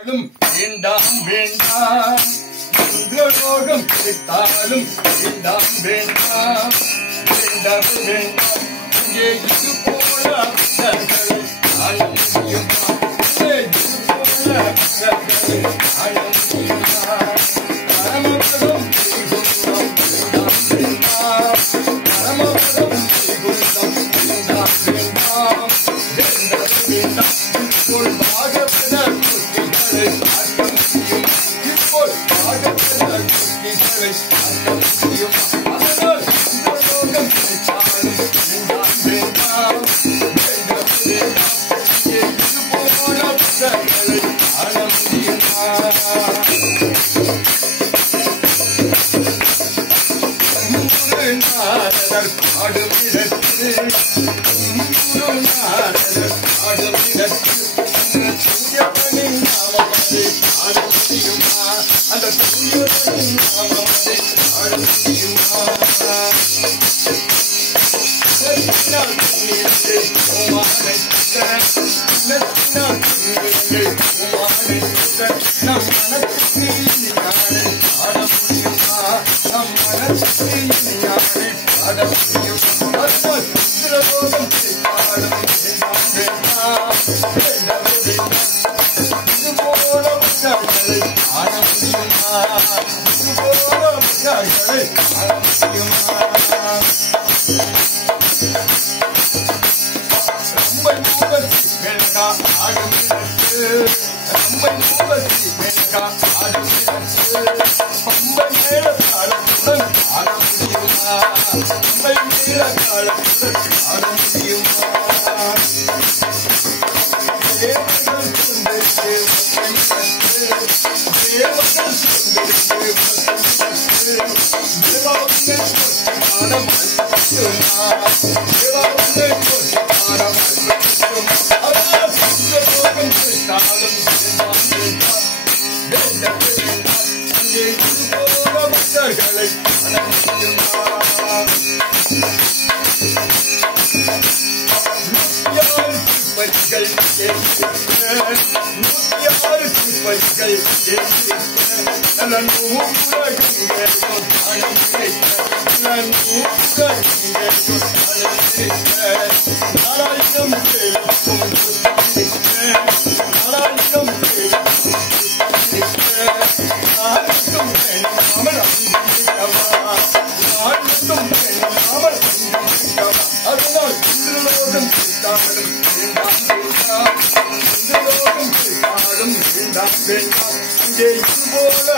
வேண்டாம் வேண்டாம் இந்திரலோகம் கிடைத்தாலும் வேண்டாம் வேண்டாம் வேண்டாம் வேண்டாம் இங்கே இது போல பக்தர்களை ஆள முடியுமா? இது போல பக்தர்களை ஆள முடியுமா? பரமபதம் வைகுண்டம் வேண்டாம் வேண்டாம் பரமபதம் வைகுண்டம் வேண்டாம் வேண்டாம் வேண்டாம் வேண்டாம் இப்போது பாகவதர் ഇപ്പോൾ அதனால் இந்த லோகம் கிடைத்தாலும் வேண்டாம் வேண்டாம் வேண்டாம் வேண்டாம் இது போல பக்தர்களை ஆள முடியுமா? நாரதர் பாடுமிடத்து நாரதர் பாடுமிடத்து சூரியனின் நாமமதை ஆட முடியுமா? அந்த சூரியனின் நாமமதை ஆட முடியுமா? நம் மனசுக்கு ஞானை ஆட முடியுமா? நம் மனசுக்கு ஞானை ஆட முடியுமா? அதனால் இந்திரலோகம் செய்தாலும் வேண்டாம் வேண்டாம் வேண்டாம் வேண்டாம் இது போல பக்தர்களை ஆட முடியுமா? இது போல பக்தர்களை ஆட முடியுமா? ரம்பை மூவர்த்தி மேலகா ஆடும் இடத்து ரம்பை மூவர்த்தி மேலகா ஆடும் இடத்து பம்பை மேல காலத்துடன் ஆட முடியுமா? பம்பை மேல காலத்துடன் ஆட முடியுமா? தேவர்கள் சுந்தரித்து வசம் கற்று தேவர்கள் சுந்தரித்து வசம் கற்று தேவாவுக்கு ஆடம் அளிக்குமா? தேவாவுக்கு ஆடம் அளிக்குமா? அதனால் இந்த லோகம் கிடைத்தாலும் வேண்டாம் வேண்டாம் வேண்டாம் வேண்டாம் அங்கே இது போல பக்தர்களை ஆட முடியுமா? திருப்பதிகள் 106 திருப்பதிகள் அதனால் இந்திரலோகம் கிடைத்தாலும் வேண்டாம் வேண்டாம் இந்திரலோகம் கிடைத்தாலும் வேண்டாம் வேண்டாம் இங்கே இது போல